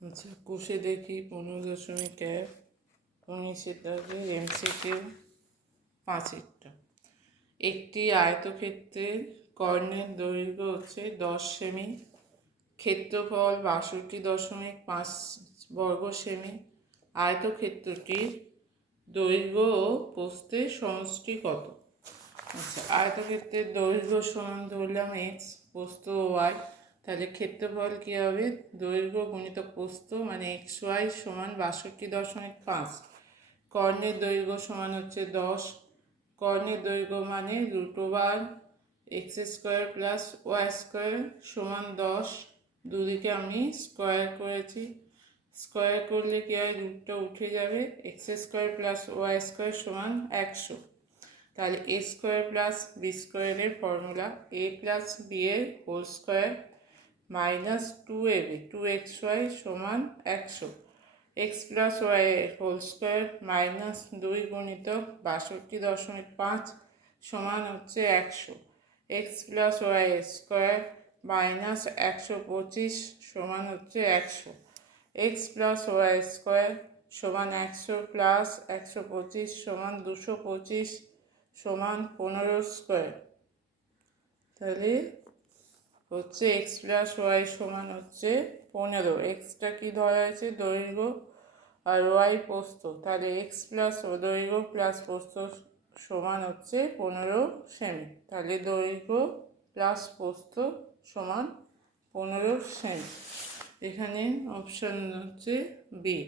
আচ্ছা, কোষে দেখি 15.1 19 এমসিকিউ 5 একটি আয়তক্ষেত্রের কর্ণের দৈর্ঘ্য হচ্ছে 10 সেমি, ক্ষেত্রফল 62.5 বর্গ সেমি। আয়তক্ষেত্রটির দৈর্ঘ্য ও প্রস্থের সমষ্টি কত? আচ্ছা, আয়তক্ষেত্রের দৈর্ঘ্য সমান ধরলাম এক্স, প্রস্থ ওয়াই, তাহলে ক্ষেত্রফল কী হবে? দৈর্ঘ্য গুণিত প্রস্থ মানে এক্স ওয়াই সমান 62.5। কর্ণের দৈর্ঘ্য সমান হচ্ছে 10। কর্ণের দৈর্ঘ্য মানে √(x² + y² সমান 10। দুদিকে আমি স্কোয়ার করেছি, স্কোয়ার করলে কি হয়? রুটটা উঠে যাবে। x² + y² সমান 100। তাহলে a² + b² ফর্মুলা a+b এর whole square minus 2ab 2xy সমান 100। x + y এর হোল স্কোয়ার মাইনাস 2 গুণিতক 62.5 সমান হচ্ছে 100। x + y এর স্কোয়ার মাইনাস 125 সমান হচ্ছে 100। x + y স্কোয়ার সমান 100 প্লাস 125 সমান 225 সমান 15 স্কোয়ার। তাহলে হচ্ছে x + y সমান হচ্ছে 15। এক্সটা কি ধরা হয়েছে? দৈর্ঘ্য, আর ওয়াই প্রস্থ। তাহলে x + দৈর্ঘ্য প্লাস প্রস্থ সমান হচ্ছে 15 সেমি। তাহলে দৈর্ঘ্য প্লাস প্রস্থ সমান 15 সেমি। এখানে অপশান হচ্ছে বি।